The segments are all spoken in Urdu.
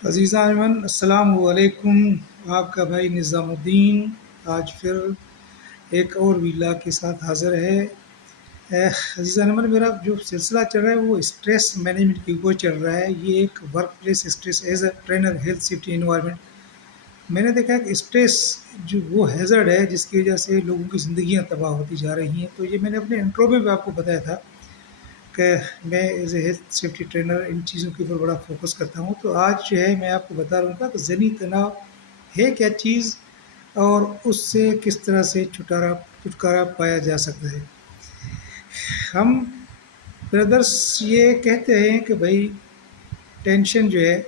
عزیزان السلام علیکم. آپ کا بھائی نظام الدین آج پھر ایک اور ویلا کے ساتھ حاضر ہے. عزیزان میرا جو سلسلہ چل رہا ہے وہ اسٹریس مینجمنٹ کے اوپر چل رہا ہے. یہ ایک work place stress as a trainer health safety environment. میں نے دیکھا کہ اسٹریس جو وہ ہیزرڈ ہے جس کی وجہ سے لوگوں کی زندگیاں تباہ ہوتی جا رہی ہیں. تو یہ میں نے اپنے انٹرو میں بھی آپ کو بتایا تھا کہ میں as a health safety trainer ان چیزوں کے اوپر بڑا فوکس کرتا ہوں. تو آج جو ہے میں آپ کو بتا رہا ہوں کہ ذہنی تناؤ ہے کیا چیز اور اس سے کس طرح سے چھٹکارا پایا جا سکتا ہے. ہم بردرس یہ کہتے ہیں کہ بھائی ٹینشن جو ہے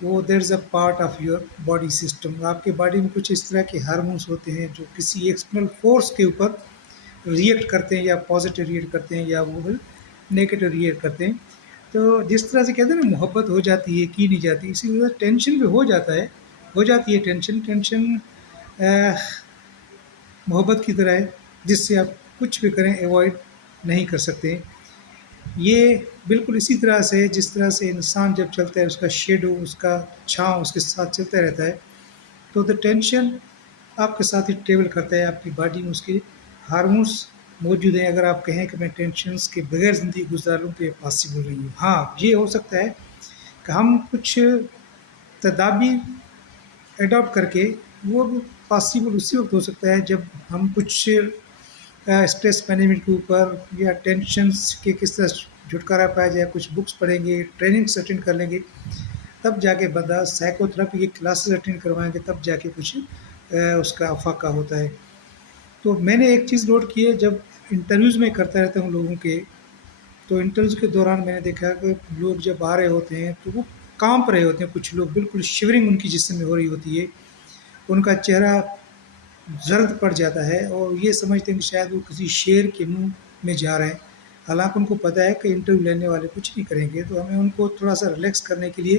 وہ there is a part of your body system. آپ کے باڈی میں کچھ اس طرح کے ہارمونس ہوتے ہیں جو کسی ایکسٹرنل فورس کے اوپر ریئیکٹ کرتے ہیں, یا پازیٹیو ریئیکٹ کرتے ہیں یا وہ نیگیٹو ریئیکٹ کرتے ہیں. تو جس طرح سے کہتے ہیں نا محبت ہو جاتی ہے کی نہیں جاتی, اسی طرح ٹینشن بھی ہو جاتی ہے. ٹینشن محبت کی طرح ہے جس سے آپ کچھ بھی کریں ایوائڈ نہیں کر سکتے. یہ بالکل اسی طرح سے جس طرح سے انسان جب چلتا ہے اس کا شیڈو, اس کا چھاؤں اس کے ساتھ چلتا رہتا ہے. تو ٹینشن آپ کے ساتھ ہی ٹریول کرتا ہے. آپ کی باڈی میں اس کے ہارمونس موجود ہیں. اگر آپ کہیں کہ میں ٹینشنس کے بغیر زندگی گزار لوں تو یہ پاسبل نہیں ہے. ہاں یہ ہو سکتا ہے کہ ہم کچھ تدابیر ایڈاپٹ کر کے, وہ بھی پاسبل اسی وقت ہو سکتا ہے جب ہم کچھ اسٹریس مینجمنٹ کے اوپر یا ٹینشنس کے کس طرح چھٹکارا پایا جائے, کچھ بکس پڑھیں گے, ٹریننگس اٹینڈ کر لیں گے, تب جا کے بندہ سائیکو تھراپی کے کلاسز اٹینڈ کروائیں گے, تب جا کے کچھ اس کا افاقہ ہوتا ہے. تو میں نے ایک چیز نوٹ کی ہے, جب انٹرویوز میں کرتا رہتا ہوں لوگوں کے, تو انٹرویوز کے دوران میں نے دیکھا کہ لوگ جب آ رہے ہوتے ہیں تو وہ کانپ رہے ہوتے ہیں. کچھ لوگ بالکل شیورنگ ان کی جسم میں ہو رہی ہوتی ہے, ان کا چہرہ زرد پڑ جاتا ہے اور یہ سمجھتے ہیں کہ شاید وہ کسی شیر کے منہ میں جا رہے ہیں. حالانکہ ان کو پتہ ہے کہ انٹرویو لینے والے کچھ نہیں کریں گے. تو ہمیں ان کو تھوڑا سا ریلیکس کرنے کے لیے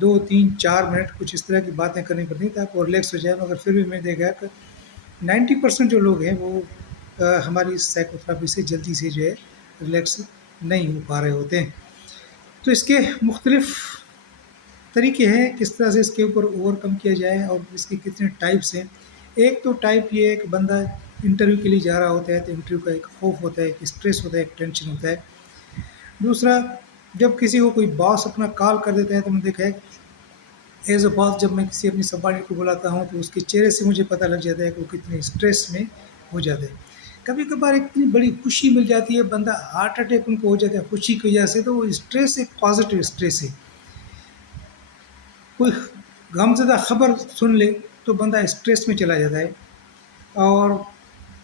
2-3-4 منٹ کچھ اس طرح کی باتیں کرنی پڑتی ہیں تاکہ وہ ریلیکس ہو جائے. مگر پھر بھی میں نے دیکھا کہ 90% جو لوگ ہیں وہ ہماری سائیکو تھراپی سے جلدی سے جو ہے ریلیکس نہیں ہو پا رہے ہوتے ہیں. تو اس کے مختلف طریقے ہیں کس طرح سے اس کے اوپر اوور کم کیا جائے, اور اس کے کتنے ٹائپس ہیں. ایک تو ٹائپ یہ ہے کہ بندہ انٹرویو کے لیے جا رہا ہوتا ہے تو انٹرویو کا ایک خوف ہوتا ہے, ایک اسٹریس ہوتا ہے, ایک ٹینشن ہوتا ہے. دوسرا, جب کسی کو کوئی باس اپنا کال کر دیتا ہے تو میں نے دیکھا ہے ایز اے باس جب میں کسی اپنی سبارڈینیٹ کو بلاتا ہوں تو اس کے چہرے سے مجھے پتہ لگ جاتا ہے کہ وہ کتنے اسٹریس میں ہو جاتے ہیں. کبھی کبھار اتنی بڑی خوشی مل جاتی ہے, بندہ ہارٹ اٹیک ان کو ہو جاتا ہے خوشی کی وجہ سے, تو وہ اسٹریس ایک پازیٹیو اسٹریس ہے. کوئی غمزدہ خبر سن لے تو بندہ اسٹریس میں چلا جاتا ہے. اور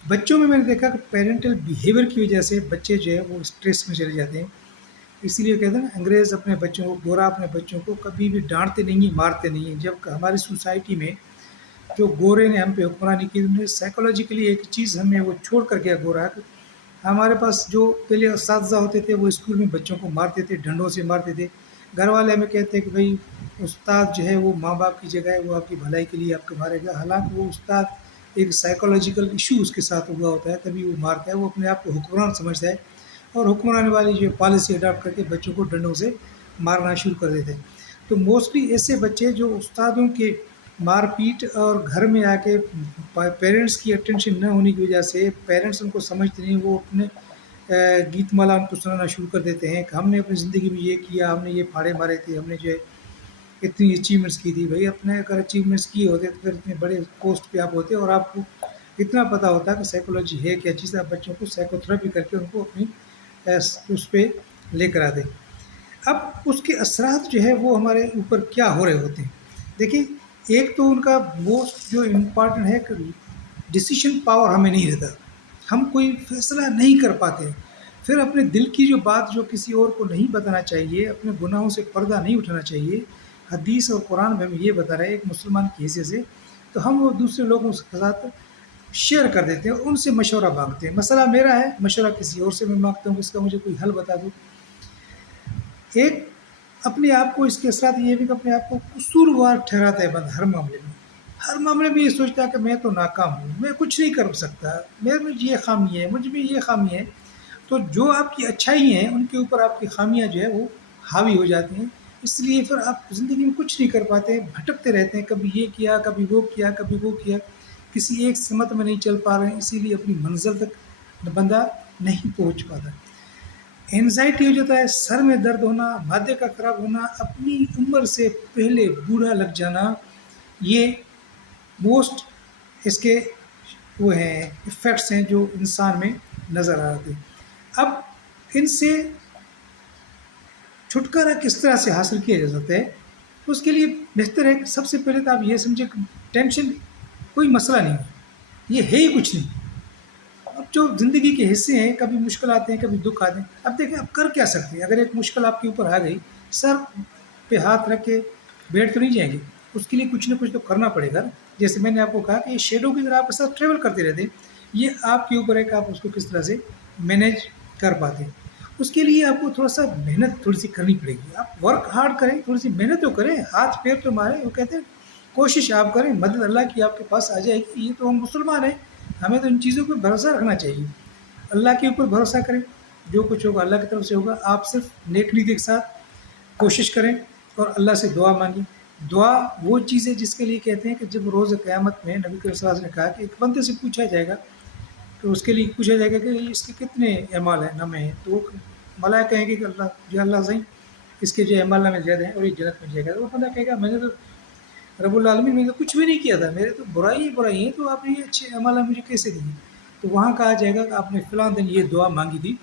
بچوں میں نے دیکھا کہ پیرنٹل بیہیویئر کی وجہ سے بچے جو ہے وہ اسٹریس میں چلے جاتے ہیں. اسی لیے کہتے ہیں نا انگریز اپنے بچوں کو, گورا اپنے بچوں کو کبھی بھی ڈانٹتے نہیں ہیں, مارتے نہیں ہیں. جب ہماری سوسائٹی میں جو گورے نے ہم پہ حکمرانی کی, انہوں نے سائیکولوجیکلی ایک چیز ہمیں وہ چھوڑ کر گیا گورا. ہمارے پاس جو پہلے اساتذہ ہوتے تھے وہ اسکول میں بچوں کو مارتے تھے, ڈنڈوں سے مارتے تھے. گھر والے ہمیں کہتے ہیں کہ بھائی استاد جو ہے وہ ماں باپ کی جگہ ہے, وہ آپ کی بھلائی کے لیے آپ کو مارے گا. حالانکہ وہ استاد ایک سائیکولوجیکل ایشو اس کے ساتھ ہوا ہوتا ہے تبھی وہ مارتا ہے. وہ اپنے آپ کو حکمران سمجھتا ہے اور حکمران والی جو پالیسی اڈاپٹ کر کے بچوں کو ڈنڈوں سے مارنا شروع کر دیتے ہیں. تو موسٹلی ایسے بچے جو استادوں کے مار پیٹ اور گھر میں آ کے پیرنٹس کی اٹینشن نہ ہونے کی وجہ سے پیرنٹس ان کو سمجھتے نہیں, وہ اپنے گیت مالا ان کو سنانا شروع کر دیتے ہیں کہ ہم نے اپنی زندگی میں یہ کیا, ہم نے یہ پھاڑے مارے تھے, ہم نے جو ہے اتنی اچیومنٹس کی تھی. بھائی اپنے اگر اچیومنٹس کیے ہوتے تو پھر اتنے بڑے پوسٹ پہ آپ ہوتے, اور آپ کو اتنا پتہ ہوتا کہ سائیکولوجی ہے کیا چیز. آپ بچوں کو سائیکو تھراپی کر کے ان کو اپنی اس پہ لے کر آتے. اب اس کے اثرات جو ہے وہ ہمارے اوپر کیا ہو رہے ہوتے ہیں. دیکھیں, ایک تو ان کا موسٹ جو امپارٹنٹ ہے کہ ڈیسیشن پاور ہمیں نہیں رہتا, ہم کوئی فیصلہ نہیں کر پاتے. پھر اپنے دل کی جو بات جو کسی اور کو نہیں بتانا چاہیے, اپنے گناہوں سے پردہ نہیں اٹھانا چاہیے. حدیث اور قرآن میں ہمیں یہ بتا رہا ہے ایک مسلمان کی حیثیت سے, تو ہم وہ دوسرے لوگوں کے ساتھ شیئر کر دیتے ہیں, ان سے مشورہ مانگتے ہیں. مسئلہ میرا ہے, مشورہ کسی اور سے میں مانگتا ہوں کہ اس کا مجھے کوئی حل بتا دو. ایک اپنے آپ کو اس کے اثرات یہ بھی کہ اپنے آپ کو قصوروار ٹھہراتا ہے بند ہر معاملے میں. ہر معاملے میں یہ سوچتا ہے کہ میں تو ناکام ہوں, میں کچھ نہیں کر سکتا, میرے میں یہ خامی ہے, مجھ میں یہ خامی ہے. تو جو آپ کی اچھائی ہیں ان کے اوپر آپ کی خامیاں جو ہے وہ حاوی ہو جاتی ہیں. اس لیے پھر آپ زندگی میں کچھ نہیں کر پاتے ہیں، بھٹکتے رہتے ہیں، کبھی یہ کیا کبھی وہ کیا کبھی وہ کیا، کسی ایک سمت میں نہیں چل پا رہے ہیں، اسی لیے اپنی منزل تک بندہ نہیں پہنچ پاتا۔ اینزائٹی ہو جاتا ہے سر میں درد ہونا، معدے کا خراب ہونا، اپنی عمر سے پہلے بوڑھا لگ جانا، یہ موسٹ اس کے وہ ہیں افیکٹس ہیں جو انسان میں نظر آ رہے ہیں۔ اب ان سے چھٹکارا کس طرح سے حاصل کیا جا سکتا ہے؟ تو اس کے لیے بہتر ہے کہ سب سے پہلے تو آپ یہ سمجھیں کہ ٹینشن کوئی مسئلہ نہیں ہے، یہ ہے ہی کچھ نہیں۔ اب جو زندگی کے حصے ہیں، کبھی مشکل آتے ہیں کبھی دکھ آتے ہیں، اب دیکھیں آپ کر کیا سکتے ہیں؟ اگر ایک مشکل آپ کے اوپر آ گئی، سر پہ ہاتھ رکھ کے بیٹھ تو نہیں جائیں گے، اس کے لیے کچھ نہ کچھ تو کرنا پڑے گا۔ جیسے میں نے آپ کو کہا کہ یہ شیڈو کی طرح آپ کے ساتھ ٹریول کرتے رہتے ہیں، یہ آپ کے اوپر ہے کہ آپ اس کو کس طرح سے مینیج کر پاتے ہیں۔ اس کے لیے آپ کو تھوڑا سا محنت تھوڑی سی کرنی پڑے گی، آپ ورک ہارڈ کریں، تھوڑی سی محنت تو کریں، ہاتھ پیر تو ماریں، وہ کہتے ہیں کوشش آپ کریں، مدد اللہ کی آپ کے پاس آ جائے گی۔ یہ تو ہم مسلمان ہیں، ہمیں تو ان چیزوں پہ بھروسہ رکھنا چاہیے، اللہ کے اوپر بھروسہ کریں، جو کچھ ہوگا اللہ کی طرف سے ہوگا۔ آپ صرف نیک نیتی کے ساتھ کوشش کریں اور اللہ سے دعا مانگیں۔ دعا وہ چیز ہے جس کے لیے کہتے ہیں کہ جب روز قیامت میں نبی کریم صلی اللہ علیہ وسلم نے کہا کہ ایک بندے سے پوچھا جائے گا، تو اس کے لیے پوچھا جائے گا کہ اس کے کتنے اعمال ہیں، نامے ہیں، تو وہ ملائکہ کہیں گے کہ اللہ جو اللہ صحیح اس کے جو اعمال نامے زیادہ ہیں اور یہ جنت میں جائے گا۔ تو وہ بندہ کہے گا میں نے تو رب العالمین میں نے تو کچھ بھی نہیں کیا تھا، میرے تو برائی ہی برائی ہیں، تو آپ نے یہ اچھے اعمال مجھے کیسے دیے؟ تو وہاں کہا جائے گا کہ آپ نے فلاں دن یہ دعا مانگی تھی،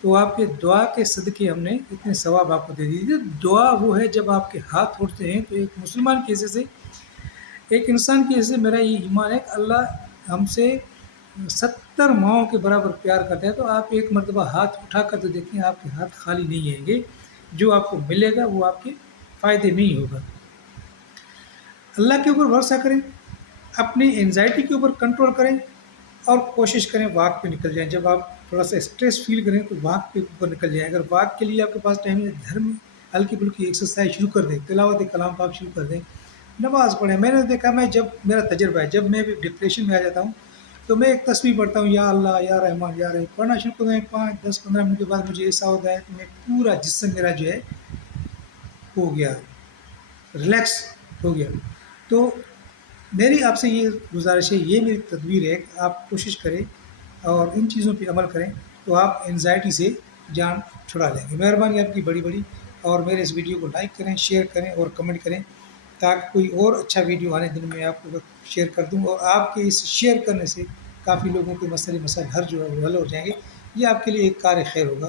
تو آپ کے دعا کے صدقے ہم نے اتنے ثواب آپ کو دے دیے۔ دعا وہ ہے جب آپ کے ہاتھ اٹھتے ہیں، تو ایک مسلمان کی حیثیت سے، ایک انسان کی حیثیت سے میرا یہ ایمان ہے کہ اللہ ہم سے 70 ماؤں کے برابر پیار کرتا ہے، تو آپ ایک مرتبہ ہاتھ اٹھا کر تو دیکھیں، آپ کے ہاتھ خالی نہیں آئیں گے، جو آپ کو ملے گا وہ آپ کے فائدے میں ہی ہوگا۔ اللہ کے اوپر بھروسہ کریں، اپنی انزائٹی کے اوپر کنٹرول کریں اور کوشش کریں واک پہ نکل جائیں۔ جب آپ تھوڑا سا اسٹریس فیل کریں تو واک پہ اوپر نکل جائیں۔ اگر واک کے لیے آپ کے پاس ٹائم ہے، گھر میں ہلکی پھلکی ایکسرسائز شروع کر دیں، تلاوت کلام پاک شروع کر دیں، نماز پڑھیں۔ میں نے دیکھا، میں جب میرا تجربہ ہے، جب میں بھی ڈپریشن میں آ جاتا ہوں تو میں ایک تسبیح پڑھتا ہوں، یا اللہ یا رحمان یا رحیم، پڑھنا شروع کر دیں، 5 10 15 منٹ کے بعد مجھے ایسا ہوتا ہے کہ میں پورا جسم میرا جو ہے ہو گیا، ریلیکس ہو گیا۔ تو میری آپ سے یہ گزارش ہے، یہ میری تدبیر ہے کہ آپ کوشش کریں اور ان چیزوں پہ عمل کریں تو آپ انزائٹی سے جان چھڑا لیں گے۔ مہربانی آپ کی بڑی بڑی، اور میرے اس ویڈیو کو لائک کریں، شیئر کریں اور کمنٹ کریں، تاکہ کوئی اور اچھا ویڈیو آنے دن میں آپ کو شیئر کر دوں، اور آپ کے اس شیئر کرنے سے کافی لوگوں کے مسائل حل جو ہے وہ حل ہو جائیں گے۔ یہ آپ کے لیے ایک کار خیر ہوگا۔